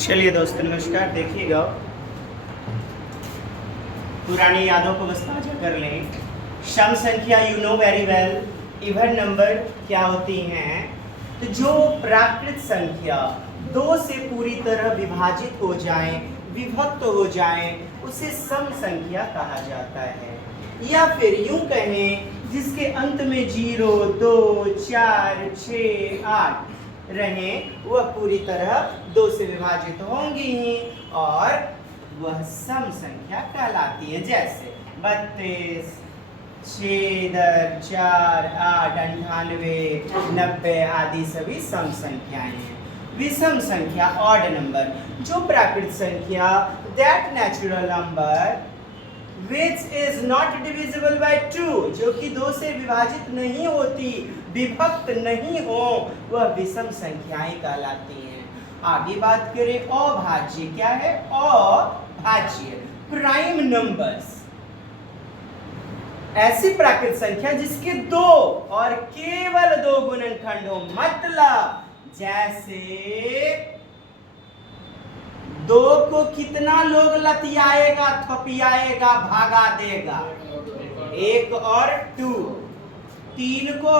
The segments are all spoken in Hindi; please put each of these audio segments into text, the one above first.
चलिए दोस्तों नमस्कार। देखिएगा, पुरानी यादों को बस ताजा कर लें। सम संख्या you know very well, even number क्या होती हैं। तो जो प्राकृत संख्या दो से पूरी तरह विभाजित हो जाए, विभक्त हो जाए, उसे सम संख्या कहा जाता है। या फिर यूं कहें, जिसके अंत में 0, 2, 4, 6, 8 रहें, वह पूरी तरह दो से विभाजित होंगी ही और वह सम संख्या कहलाती है। जैसे 32, 6, 4, 8, 98, 90 आदि सभी सम संख्याएं हैं। विषम संख्या ऑड नंबर, जो प्राकृत संख्या that natural number which is not divisible by 2, जो कि दो से विभाजित नहीं होती, विभक्त नहीं हो, वह विषम संख्याएं कहलाती हैं। आगे बात करें अभाज्य। क्या है अभाज्य? प्राइम नंबर्स, ऐसी प्राकृत संख्या जिसके दो और केवल दो गुणनखंड हो। मतलब जैसे दो को कितना लोग लतियाएगा, थपियाएगा, भागा देगा? 1 और 2। 3 को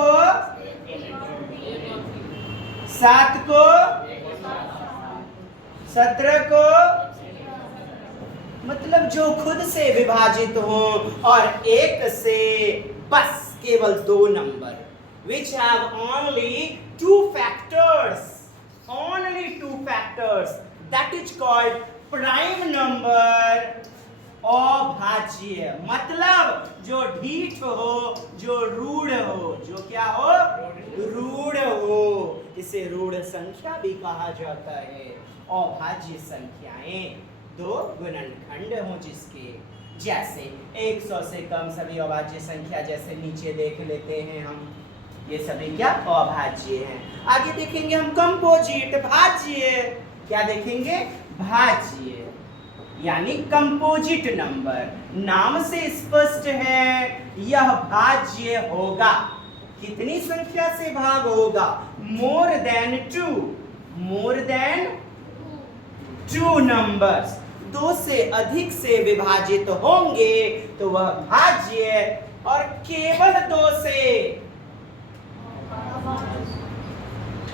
7 को 17 को, मतलब जो खुद से विभाजित हो और एक से बस केवल दो number, which have only two factors, that is called prime number अभाज्य। मतलब जो ढीठ हो, जो रूढ़ हो, जो क्या हो? रूढ़ हो, इसे रूढ़ संख्या भी कहा जाता है। अभाज्य संख्याएं दो गुणनखंड हो जिसके, जैसे 100 से कम सभी अभाज्य संख्या, जैसे नीचे देख लेते हैं हम, ये सभी क्या अभाज्य हैं। आगे देखेंगे हम कंपोजिट, भाज्य। क्या देखेंगे? भाज्य, यानी कंपोजिट नंबर। नाम से स्पष्ट है यह भाज्य होगा। कितनी संख्या से भाग होगा? More than two numbers. दो से अधिक से विभाजित होंगे तो वह भाज्य, और केवल दो से,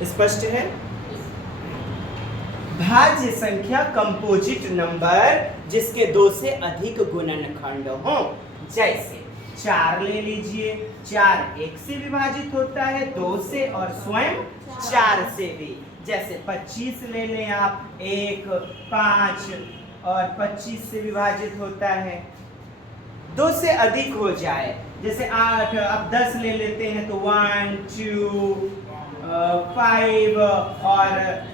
स्पष्ट है? भाज्य संख्या कंपोजिट नंबर जिसके दो से अधिक गुणनखंड हो। जैसे 4 ले लीजिए, 4 1 से विभाजित होता है, 2 से और स्वयं 4 से भी। जैसे 25 ले लें आप, 1, 5 और 25 से विभाजित होता है, 2 से अधिक हो जाए, जैसे 8, अब 10 ले लेते हैं तो 1, 2, 5 और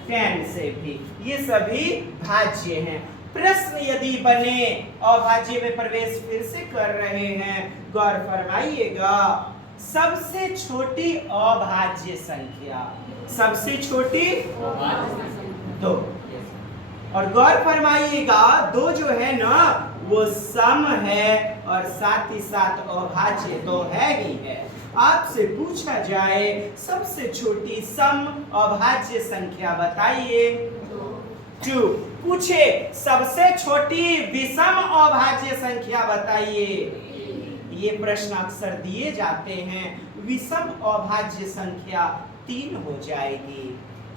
10 से भी, ये सभी भाज्य हैं। प्रश्न यदि बने, अभाज्य में प्रवेश फिर से कर रहे हैं, गौर फरमाइएगा। सबसे छोटी अभाज्य संख्या, सबसे छोटी दो, और गौर फरमाइएगा दो जो है ना वो सम है और साथ ही साथ अभाज्य तो है ही है। आपसे पूछा जाए सबसे छोटी सम अभाज्य संख्या बताइए, 2। पूछे सबसे छोटी विषम अभाज्य संख्या बताइए। ये प्रश्न अक्सर दिए जाते हैं। विषम अभाज्य संख्या 3 हो जाएगी,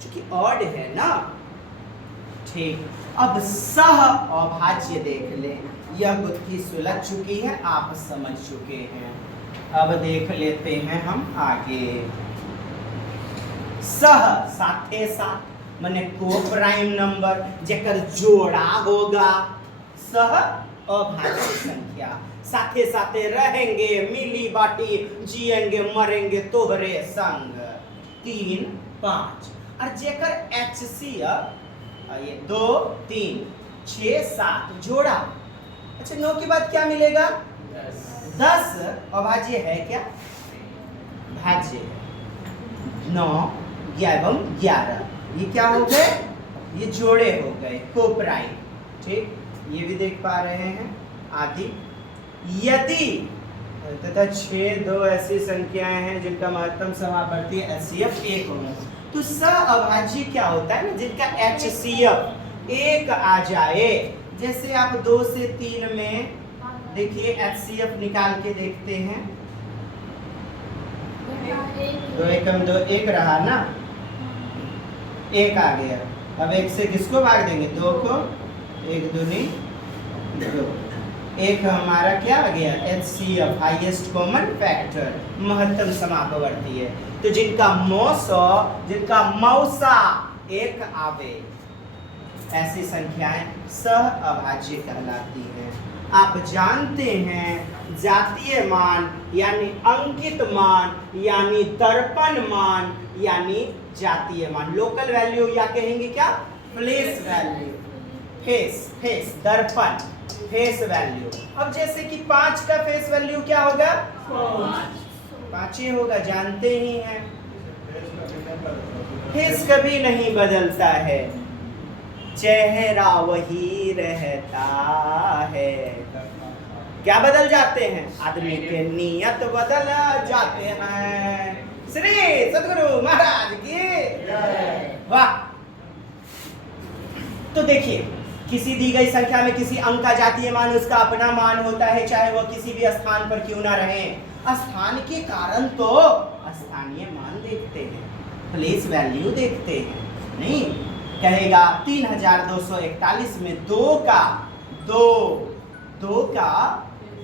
क्योंकि ऑड है ना। ठीक, अब सह अभाज्य देख ले। यह गुत्थी सुलझ चुकी है, आप समझ चुके हैं। अब देख लेते हैं हम आगे। सह साथे साथ माने को प्राइम नंबर जेकर जोड़ा होगा, सह अभाज्य संख्या। साथे साथे रहेंगे, मिली बाटी जिएंगे, मरेंगे तोहरे संग। 3, 5 और जेकर HCF ये 2, 3, 6, 7 जोड़ा। अच्छा 9 के बाद क्या मिलेगा? 10 अभाज्य है क्या? भाज्य है। 9, 11, 11 ये क्या हो गए? ये जोड़े हो गए, को प्राइम। ठीक, ये भी देख पा रहे हैं आदि। यदि तथा 6, 2 ऐसी संख्याएं हैं जिनका महत्तम समापवर्ती HCF 1 हो, तो सह अभाज्य क्या होता है ना, जिनका HCF 1 आ जाए। जैसे आप 2 से 3 में देखिए HCF निकाल के देखते हैं। 2 एकम 2 1 रहा ना, 1 आ गया। अब 1 से किसको भाग देंगे? 2 को। 1 दूनी 2। 1 हमारा क्या आ गया? HCF हाईएस्ट कॉमन फैक्टर, महत्तम समापवर्ती है। तो जिनका मौसा 1 आवे, ऐसी संख्याएं सह अभाज्य कहलाती हैं। आप जानते हैं जातीय मान यानी अंकित मान यानी दर्पण मान यानी जातीय मान, लोकल वैल्यू या कहेंगे क्या? प्लेस वैल्यू, फेस दर्पण, फेस वैल्यू। अब जैसे कि 5 का फेस वैल्यू क्या होगा? 5 ही होगा, जानते ही हैं। फेस कभी नहीं बदलता है, चेहरा वही रहता है। क्या बदल जाते हैं? आदमी के नियत बदल जाते हैं। श्री सद्गुरु महाराज की वाह। तो देखिए, किसी दी गई संख्या में किसी अंक का जातीय मान उसका अपना मान होता है, चाहे वह किसी भी स्थान पर क्यों ना रहे। स्थान के कारण तो स्थानीय मान देखते हैं, प्लेस वैल्यू देखते हैं। नहीं कहेगा 3241 में 2 का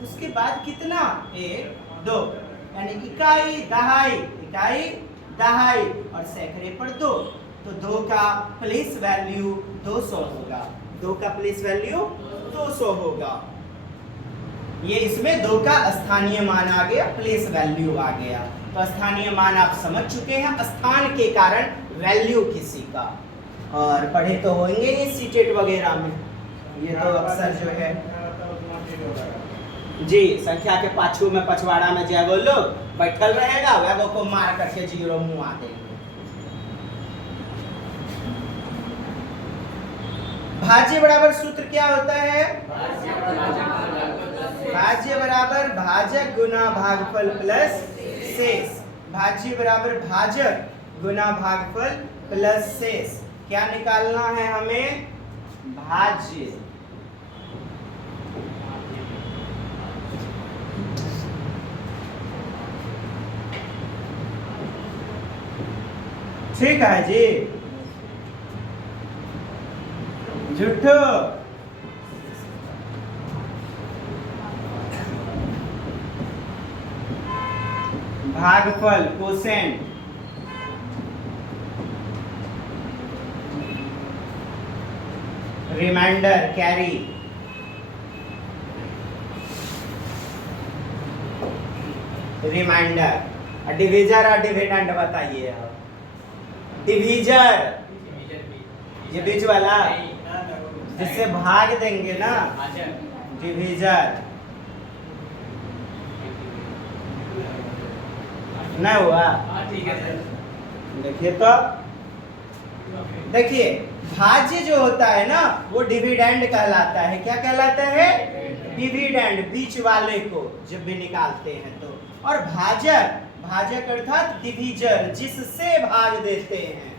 उसके बाद कितना? 1 2 यानी इकाई दहाई और सैकड़े पर 2। तो 2 का प्लेस वैल्यू 200 होगा। 2 का प्लेस वैल्यू 200 होगा। ये इसमें 2 का स्थानीय मान आ गया, प्लेस वैल्यू आ गया। तो स्थानीय मान आप समझ चुके हैं, स्थान के कारण वैल्यू किसी का। और पढ़े तो होंगे ही सीटेट वगैरह में, ये तो अक्सर जो है जी संख्या के पाछू में पछवाड़ा में जैगो लोग बैठल रहेगा, वैगो को मार करके 0 मुँह आ देंगे। भाज्य बराबर सूत्र क्या होता है? भाज्य बराबर भाजक गुना भागफल प्लस शेष। भाज्य बराबर भाजक गुना भागफल प्लस शेष। क्या निकालना है हमें? भाज्य। ठीक है जी, झूठो भागफल quotient, remainder carry, remainder. Divisor और डिविडेंड बताइए। डिविजर ये बीच वाला जिससे भाग देंगे ना, डिविजर। नहीं हुआ? देखिए तो देखिए, भाज्य जो होता है ना वो डिविडेंड कहलाता है। क्या कहलाता है? डिविडेंड, बीच वाले को जब भी निकालते हैं तो। और भाजक अर्थात डिविजर, जिससे भाग देते हैं,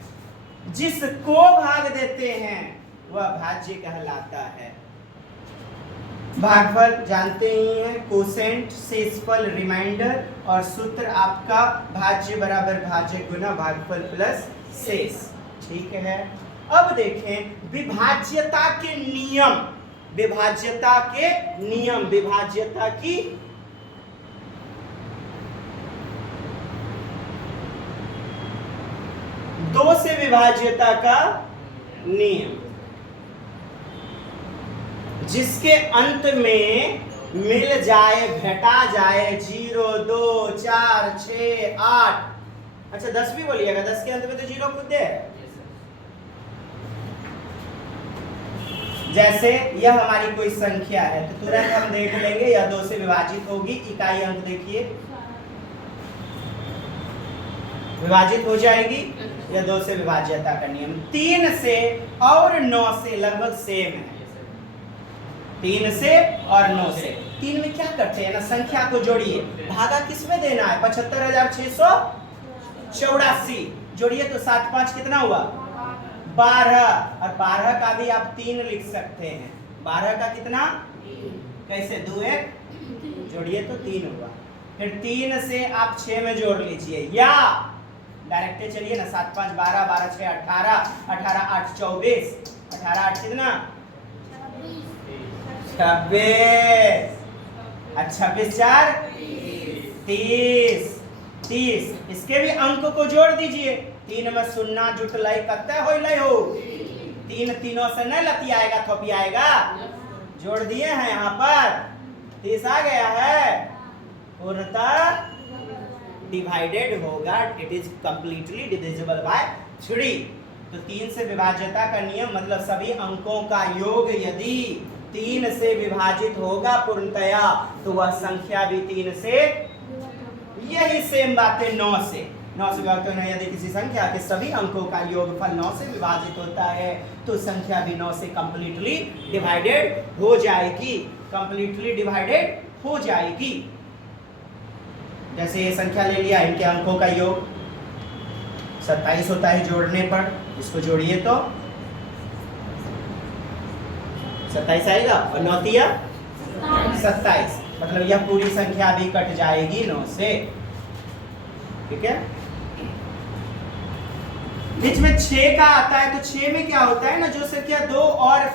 जिसको भाग देते हैं वह भाज्य कहलाता है। भागफल जानते ही हैं, कोसेंट, शेषफल, रिमाइंडर। और सूत्र आपका भाज्य बराबर भाजक गुना भागफल प्लस शेष। ठीक है। अब देखें विभाज्यता के नियम, विभाज्यता के नियम, विभाज्यता की दो से विभाज्यता का नियम, जिसके अंत में मिल जाए, घटा जाए 0 2 4 6 8। अच्छा 10 भी बोलिएगा, 10 के अंत में तो 0 खुद है। जैसे यह हमारी कोई संख्या है तो तुरंत हम देख लेंगे यह 2 से विभाजित होगी। इकाई अंक देखिए, विभाजित हो जाएगी। यह 2 से विभाज्यता का नियम। 3 से और 9 से लगभग सेम है। 3 से और 9 से, 3 में क्या करते हैं ना, संख्या को जोड़िए, भागा किस में देना है? 75,684 जोड़िए तो 7 5 कितना हुआ? 12, और 12 का भी आप 3 लिख सकते हैं। 12 का कितना? कैसे? 2 1 जोड़िए तो 3 होगा। फिर 3 से आप 6 में जोड़ लीजिए, या डायरेक्ट चलिए ना, 7 5 12, 12 6 18, 18 8 24, 18 8 कितना? 26, और 26 4 30, 30। इसके भी अंक को जोड़ दीजिए। 3 में शून्य जुटलाई कत्ते होइले हो? 3 तीनों से नहीं लतियाएगा, थोपियाएगा। जोड़ दिए हैं यहाँ पर, 30 आ गया है, पूर्णतः डिवाइडेड होगा। It is completely divisible by 3। तो 3 से विभाज्यता का नियम मतलब सभी अंकों का योग यदि 3 से विभाजित होगा पूर्णतया, तो वह संख्या भी 3 से, यही सेम बातें 9 से विभाजित होना। यदि किसी संख्या के सभी अंकों का योगफल 9 से विभाजित होता है तो संख्या भी 9 से कंप्लीटली डिवाइडेड हो जाएगी, कंप्लीटली डिवाइडेड हो जाएगी। जैसे ये संख्या ले लिया, इनके अंकों का योग 27 होता है जोड़ने पर, इसको जोड़िए तो 27 आएगा, और 9 तिया 27, मतलब यह पूरी संख्या भी कट जाएगी 9 से। ठीक है, बीच में 6 का आता है, तो 6 में क्या होता है ना, जो संख्या 2 और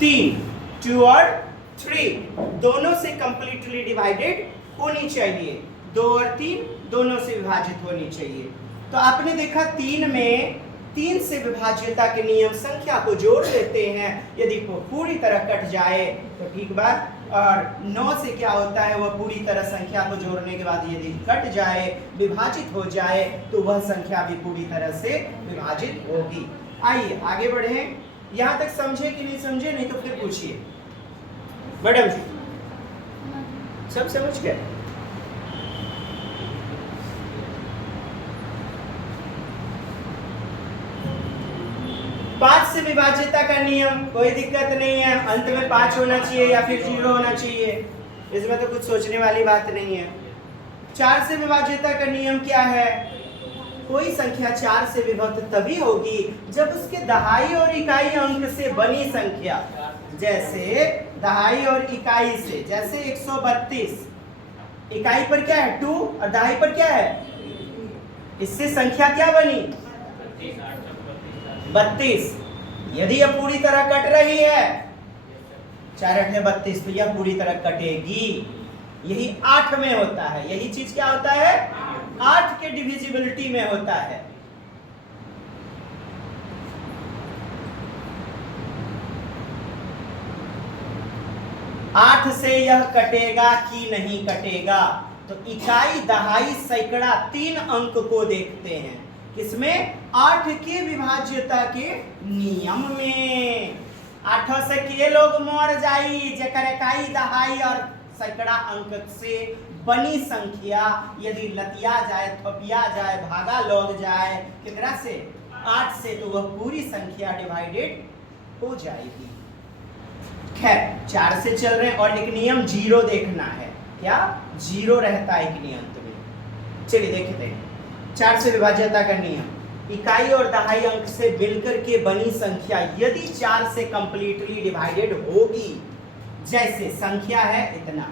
3, 2 और 3 दोनों से कंप्लीटली डिवाइडेड होनी चाहिए, 2 और 3 दोनों से विभाजित होनी चाहिए। तो आपने देखा 3 में 3 से विभाज्यता के नियम, संख्या को जोड़ लेते हैं, यदि वो पूरी तरह कट जाए तो ठीक बात, और 9 से क्या होता है, वह पूरी तरह संख्या को जोड़ने के बाद यदि कट जाए, विभाजित हो जाए, तो वह संख्या भी पूरी तरह से विभाजित होगी। आइए आगे बढ़े। यहाँ तक समझे कि नहीं समझे? नहीं तो फिर पूछिए। मैडम जी सब समझ गए? पांच से विभाज्यता का नियम, कोई दिक्कत नहीं है, अंत में 5 होना चाहिए या फिर 0 होना चाहिए, इसमें तो कुछ सोचने वाली बात नहीं है। 4 से विभाज्यता का नियम क्या है? कोई संख्या 4 से विभक्त तभी होगी जब उसके दहाई और इकाई अंक से बनी संख्या, जैसे दहाई और इकाई से, जैसे 132 इकाई पर क्या है 2 और दहाई पर क्या है, इससे संख्या क्या बनी 32। यदि यह पूरी तरह कट रही है 4 8 32, तो यह पूरी तरह कटेगी। यही 8 में होता है, यही चीज क्या होता है 8 के डिविजिबिलिटी में होता है। आठ से यह कटेगा कि नहीं कटेगा, तो इकाई दहाई सैकड़ा 3 अंक को देखते हैं, किसमें 8 के विभाज्यता के नियम में। 8 से के लोग मर जाई जेकर इकाई दहाई और सैकड़ा अंक से बनी संख्या यदि लतिया जाए, थपिया जाए, भागा लग जाए कितना से 8 से, तो वह पूरी संख्या डिवाइडेड हो जाएगी। खैर 4 से चल रहे हैं और एक नियम 0 देखना है, क्या 0 रहता है एक नियम में। चलिए देखते हैं 4 से विभाज्यता का नियम। इकाई और दहाई अंक से मिलकर के बनी संख्या यदि 4 से कंप्लीटली डिवाइडेड होगी, जैसे संख्या है इतना,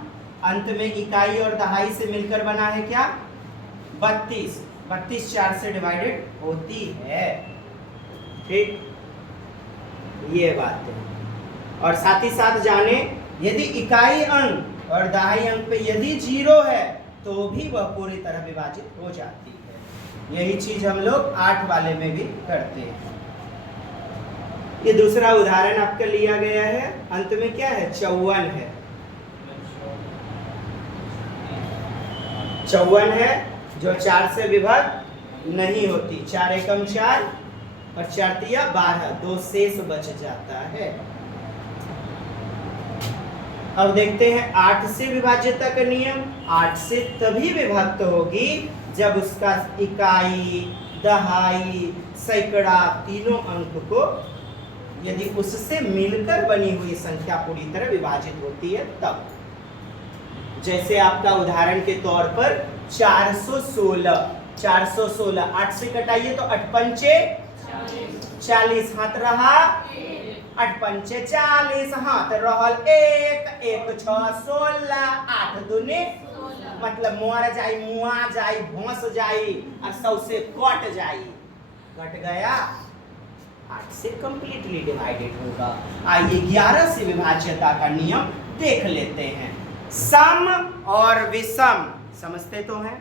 अंत में इकाई और दहाई से मिलकर बना है क्या 32, 32 4 से डिवाइडेड होती है। ठीक, ये बात है। और साथ ही साथ जाने यदि इकाई अंक और दहाई अंक पे यदि 0 है तो भी वह पूरी तरह विभाजित हो जाती है। यही चीज हम लोग 8 वाले में भी करते हैं। ये दूसरा उदाहरण आपका लिया गया है, अंत में क्या है 54 है, 54 है जो 4 से विभक्त नहीं होती। 4 एकम 4 और 4 तिया 12, 2 शेष बच जाता है। अब देखते हैं 8 से विभाज्यता का नियम। 8 से तभी विभक्त होगी जब उसका इकाई दहाई सैकड़ा तीनों अंक को यदि उससे मिलकर बनी हुई संख्या पूरी तरह विभाजित होती है तब। जैसे आपका उदाहरण के तौर पर 416, 416, 8 से कटाइए तो 8 पंचे 40, हाथ रहा 8 पंचे 40, हाथ रहल 1, 1 6 16, 8 दूनी मतलब मुआ जाई भोंस जाई और 100 से कट जाई, कट गया 8 से कंप्लीटली डिवाइडेड होगा। आइए 11 से विभाज्यता का नियम देख लेते हैं। सम और विषम समझते तो हैं,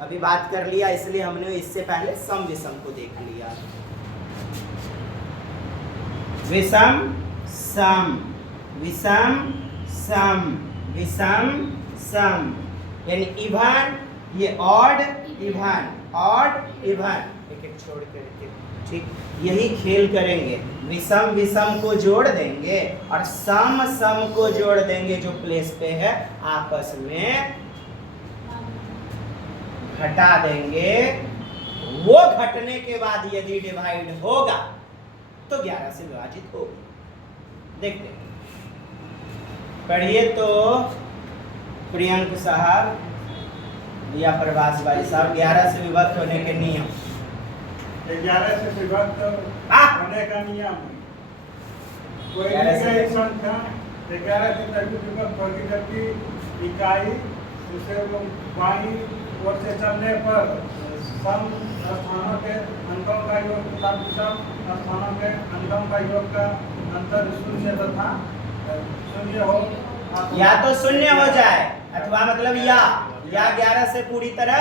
अभी बात कर लिया इसलिए हमने इससे पहले सम विषम को देख लिया। विषम सम, विषम सम, विषम सम, यानी इवन, ये ऑड इवन, ऑड इवन, एक एक छोड़ करके, ठीक यही खेल करेंगे। विषम विषम को जोड़ देंगे और सम सम को जोड़ देंगे, जो प्लेस पे है आपस में घटा देंगे। वो घटने के बाद यदि डिवाइड होगा तो 11 से विभाजित होगा। देखते हैं, पढ़िए तो प्रियंक साहब या प्रभास भाई साहब, 11 से विभक्त होने के नियम। 11 से विभक्त होने का नियम, कोई भी संख्या 11 से तक विभक्त होगी, जबकि इकाई उसे बाई ओर से चलने पर सम स्थानों के अंकों का योग तथा विषम स्थानों के अंकों का योग का अंतर शून्य तथा शून्य हो, या तो शून्य हो जाए अथवा मतलब या 11 से पूरी तरह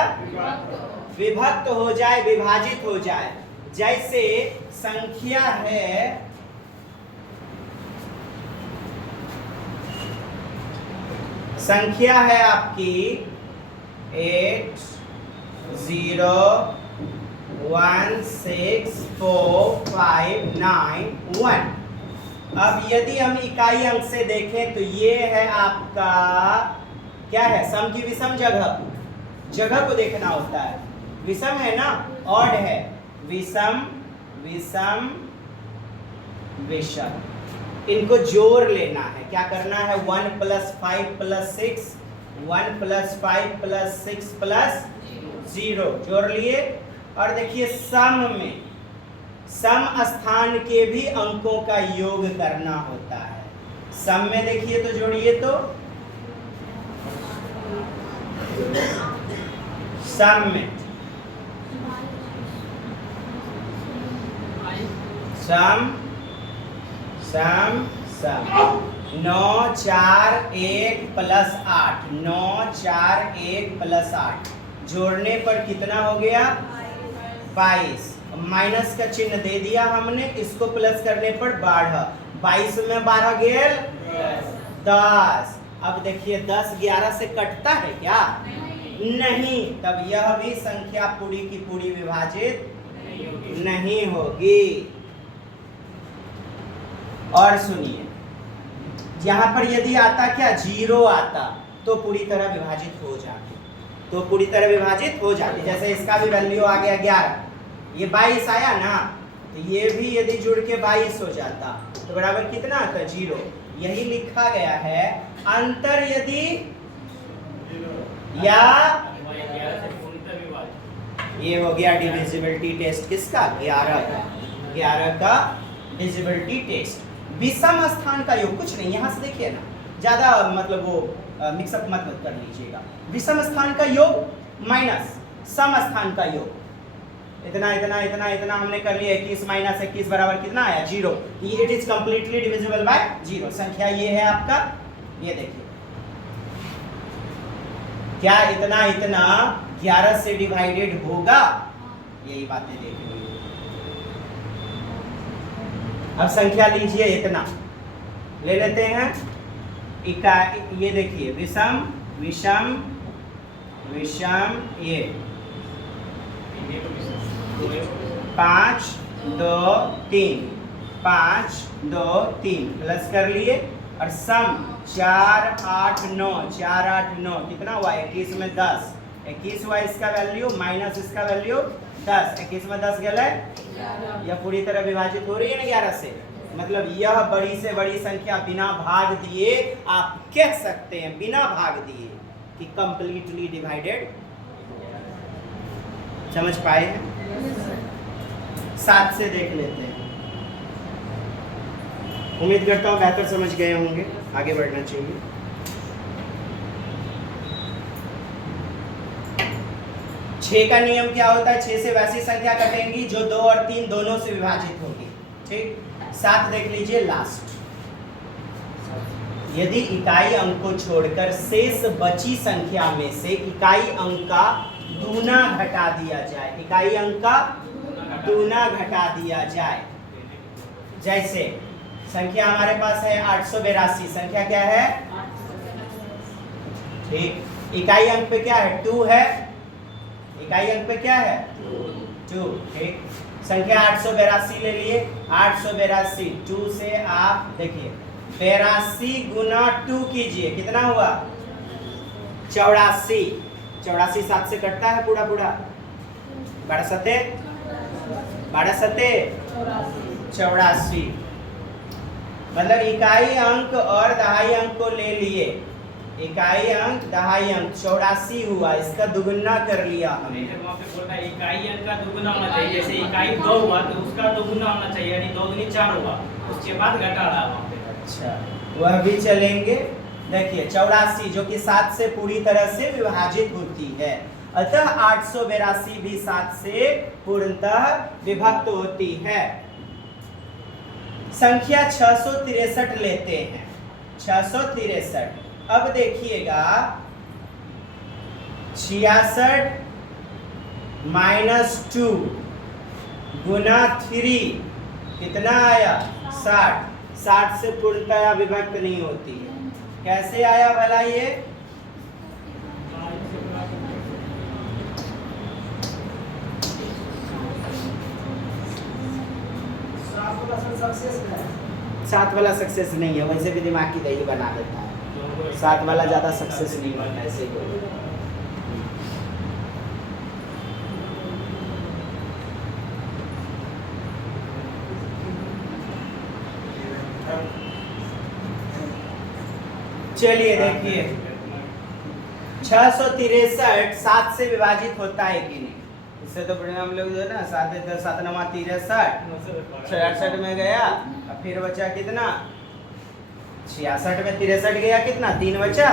विभक्त हो जाए, विभाजित हो जाए। जैसे संख्या है आपकी 8 0 1 6 4 5 9 1। अब यदि हम इकाई अंक से देखें तो ये है आपका क्या है, सम की विषम जगह को देखना होता है। विषम है ना, ऑड है, विषम विषम विषम, इनको जोड़ लेना है। क्या करना है, 1 + 5 + 6, 1 + 5 + 6 + 0 जोड़ लिए। और देखिए सम में सम स्थान के भी अंकों का योग करना होता है। सम में देखिए तो जोड़िए तो सम में सम सम सम 9 4 1 + 8, 9 4 1 + 8 जोड़ने पर कितना हो गया 22। माइनस का चिन्ह दे दिया हमने, इसको प्लस करने पर 12, 22 में 12 गेल 10। अब देखिए 10 11 से कटता है क्या, नहीं, तब यह भी संख्या पूरी की पूरी विभाजित नहीं होगी। और सुनिए, यहाँ पर यदि आता क्या 0 आता तो पूरी तरह विभाजित हो जाती, तो पूरी तरह विभाजित हो जाती। जैसे इसका भी वैल्यू आ गया 11, ये 22 आया ना, तो ये भी यदि जुड़ के 22 हो जाता तो बराबर कितना आता 0। यही लिखा गया है, अंतर यदि या ये हो गया डिविजिबिलिटी टेस्ट किसका 11 का डिविजिबिलिटी टेस्ट। विषम स्थान का योग कुछ नहीं, यहाँ से देखिए ना, ज्यादा मतलब वो मिक्सअप मत कर लीजिएगा। विषम स्थान का योग माइनस सम स्थान का योग, इतना इतना इतना इतना हमने कर लिया। 21 - 21 बराबर कितना आया 0। It is completely divisible by 0। संख्या ये है आपका, ये देखिए क्या इतना इतना 11 से डिवाइडेड होगा, यही बातें देखनी है। अब संख्या लीजिए, इतना ले लेते हैं। ये देखिए विषम विषम विषम, ये 5 2 3 5 2 3 प्लस कर लिए। और सम 4 8 9 4 8 9 कितना हुआ 21 में 10, 21 हुआ इसका वैल्यू माइनस इसका वैल्यू 10, 21 में 10 गया है, यह पूरी तरह विभाजित हो रही है ना 11 से। मतलब यह बड़ी से बड़ी संख्या बिना भाग दिए आप कह सकते हैं, बिना भाग दिए कि कंप्लीटली डिवाइडेड समझ पाए हैं? 7 से देख लेते हैं। उम्मीद करता हूँ बेहतर समझ गए होंगे, आगे बढ़ना चाहिए। 6 का नियम क्या होता है? 6 से वैसी संख्या कटेंगी जो 2 और 3 दोनों से विभाजित होगी। ठीक, 7 देख लीजिए लास्ट। यदि इकाई अंक को छोड़कर शेष बची संख्या में से इकाई अंक का दूना घटा दिया जाए, इकाई अंक का दूना घटा दिया जाए। जैसे संख्या हमारे पास है 882, संख्या क्या है? ठीक, इकाई अंक पे क्या है? 2 है। इकाई अंक पे क्या है? 2। ठीक, संख्या 882 ले लिए। 882 2 से आप देखिए 82 गुना 2 कीजिए, कितना हुआ? 84। 84 7 से कटता है पूरा पूरा। 12 सते 84। मतलब इकाई अंक और दहाई अंक को ले लिए। इकाई अंक दहाई अंक 84 हुआ, इसका दुगुना कर लिया हमने। इकाई अंक का दुगुना होना चाहिए। जैसे इकाई 2 हुआ तो उसका दुगुना होना चाहिए, यानी 2 दूनी 4 हुआ, उसके बाद घटा रहा वहाँ पे। अच्छा, वह भी चलेंगे। देखिए 84 जो कि 7 से पूरी तरह से विभाजित होती है, अतः 882 भी 7 से पूर्णतः विभक्त होती है। संख्या 663 लेते हैं। 663, अब देखिएगा 66 - 2 गुना 3 कितना आया? 60। 60 से पूर्णतः विभक्त नहीं होती है। कैसे आया भला ये? सात वाला सक्सेस नहीं है, वैसे भी दिमाग की दही बना देता है। 7 वाला ज्यादा सक्सेस नहीं होता, ऐसे ही बोलो। चलिए देखिए 663 7 से विभाजित होता है कि नहीं? इससे तो बढ़िया हम लोग जो है ना 7 7 9 63 66 में गया, अब फिर बचा कितना? 66 में 63 गया, कितना? 3 बचा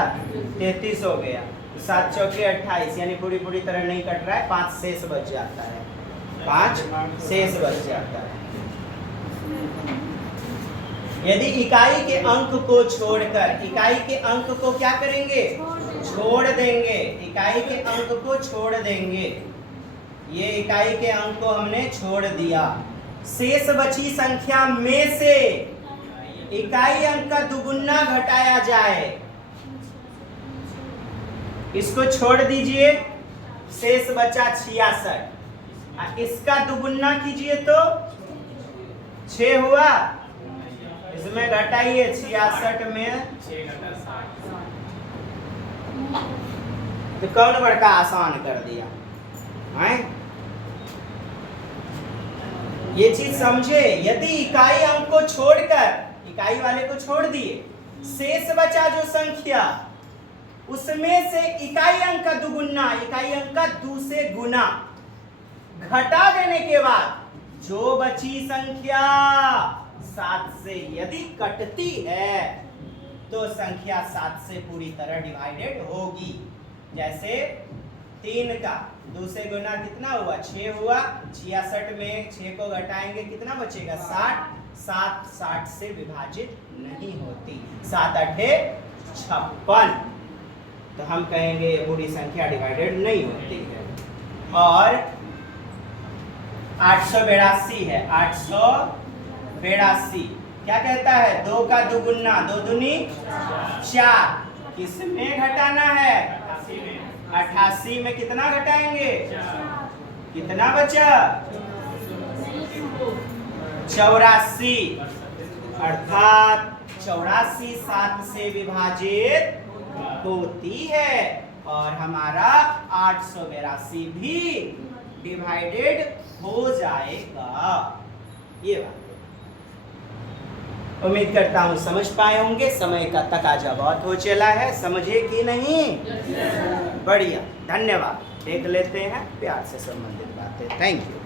33 हो गया। 7 चौके 28, यानी पूरी पूरी तरह नहीं कट रहा है, 5 शेष बच जाता है। 5 शेष बच जाता है। यदि इकाई के अंक को छोड़कर, इकाई के अंक को क्या करेंगे? छोड़ देंगे। इकाई के अंक को छोड़ देंगे। ये इकाई के अंक को हमने छोड़ दिया। शेष बची संख्या में से इकाई अंक का दुगुना घटाया जाए। इसको छोड़ दीजिए, शेष बचा 66, इसका दुगुना कीजिए तो 6 हुआ। इसमें घटाइए 66 में, तो कौन बड़का आसान कर दिया है? ये चीज समझे। यदि इकाई अंक को छोड़कर, इकाई वाले को छोड़ दिए, शेष बचा जो संख्या, उसमें से इकाई अंक का दुगुना, इकाई अंक का 2 से गुना घटा देने के बाद जो बची संख्या 7 से यदि कटती है तो संख्या 7 से पूरी तरह डिवाइडेड होगी। जैसे 3 का 2 से गुना कितना हुआ? 6 हुआ। 66 में 6 को घटाएंगे, कितना बचेगा? 60। 7 60 से विभाजित नहीं होती। 7 8 56, तो हम कहेंगे ये पूरी संख्या डिवाइडेड नहीं होती है। और 882 है, 882 क्या कहता है? 2 का दुगुना, 2 दूनी 4, किसमें घटाना है? 88 में कितना घटाएंगे? कितना बचा? 84, अर्थात 84 7 से विभाजित होती है, और हमारा 882 भी डिवाइडेड हो जाएगा। ये बात उम्मीद करता हूँ समझ पाए होंगे। समय का तकाजा बहुत हो चला है, समझे कि नहीं? बढ़िया, धन्यवाद। देख लेते हैं प्यार से संबंधित बातें। Thank you.